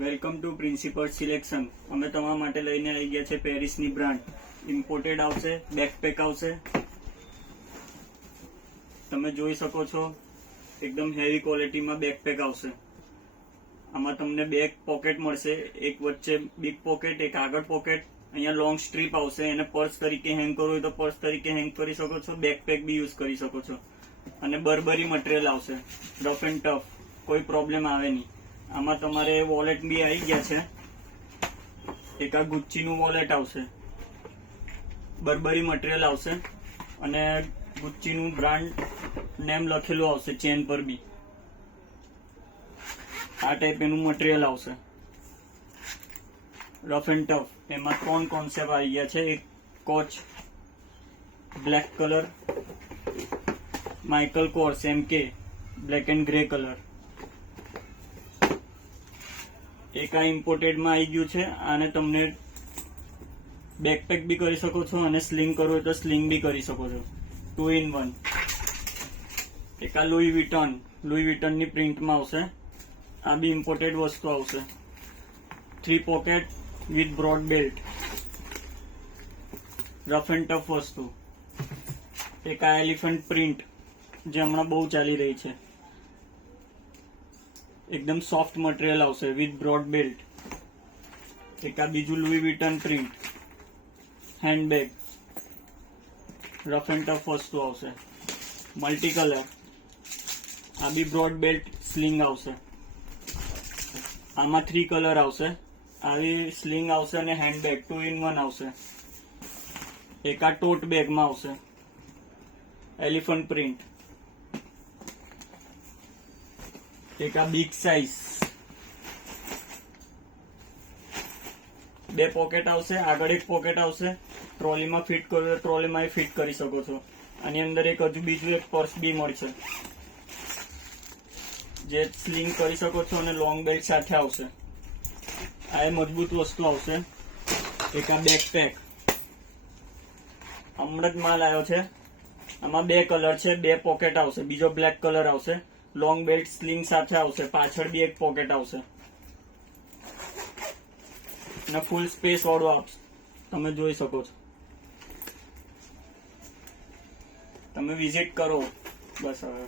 Welcome to principal selection. અમે તમારા માટે લઈને આવી ગયા છે પેરિસની બ્રાન્ડ. ઇમ્પોર્ટેડ આવશે, બેકપેક આવશે. તમે જોઈ શકો છો એકદમ હેવી ક્વોલિટીમાં બેકપેક આવશે. આમાં તમને બે પોકેટ મળશે, એક વચ્ચે બિગ પોકેટ, એક આગળ પોકેટ. અહીંયા લોંગ સ્ટ્રીપ આવશે, એને પર્સ તરીકે હેંગ કરવું હોય તો પર્સ તરીકે હેંગ કરી શકો છો. બેકપેક બી યુઝ કરી શકો છો. અને બર્બરી મટીરિયલ આવશે, રફ એન્ડ ટફ, કોઈ પ્રોબ્લેમ આવે નહીં. આમાં તમારે વોલેટ બી આવી ગયા છે. એક આ ગુચ્ચીનું વોલેટ આવશે, બર્બરી મટીરિયલ આવશે અને ગુચ્ચીનું બ્રાન્ડ નેમ લખેલું આવશે ચેન પર બી. આ ટાઈપ એનું મટીરિયલ આવશે, રફ એન્ડ ટફ. એમાં 3 કોન્સેપ્ટ આવી ગયા છે. એક coach black colour, Michael course MK black and grey colour. એક આ ઇમ્પોર્ટેડમાં આવી ગયું છે. આને તમને બેકપેક બી કરી શકો છો અને સ્લિંગ કરવું હોય તો સ્લિંગ બી કરી શકો છો. 2 in 1. એક આ લુઈ વિટનની પ્રિન્ટમાં આવશે. આ બી ઇમ્પોર્ટેડ વસ્તુ આવશે. 3 pocket with broad belt, rough and tough વસ્તુ. એક આ એલિફન્ટ પ્રિન્ટ જે હમણાં બહુ ચાલી રહી છે. એકદમ સોફ્ટ મટીરિયલ આવશે વિથ બ્રોડ બેલ્ટ. એક આ બીજું Louis Vuitton print handbag, rough and tough વસ્તુ આવશે, મલ્ટી કલર. આ બી બ્રોડ બેલ્ટ સ્લિંગ આવશે. આમાં 3 કલર આવશે. આવી સ્લિંગ આવશે અને હેન્ડબેગ 2 in 1 આવશે. એક આ ટોટ બેગમાં આવશે, એલિફન્ટ પ્રિન્ટ. એક આ બિગ સાઇઝ. 2 પોકેટ આવશે, આગળ એક પોકેટ આવશે. ટ્રોલીમાં ફિટ કરવું તો ટ્રોલીમાં ફિટ કરી શકો છો. આની અંદર એક હજુ બીજું એક પર્સ બી મળશે જે સ્લિંગ કરી શકો છો અને લોંગ બેલ્ટ સાથે આવશે. આ મજબૂત વસ્તુ આવશે. એક આ બેકપેક હમણાં જ માલ આવ્યો છે. આમાં 2 કલર છે, 2 પોકેટ આવશે, બીજો બ્લેક કલર આવશે. લોંગ બેલ્ટ સ્લિંગ સાથે આવશે. પાછળ બી એક પોકેટ આવશે અને ફૂલ સ્પેસ વાળું આવશે. તમે જોઈ શકો છો. તમે વિઝિટ કરો બસ હવે.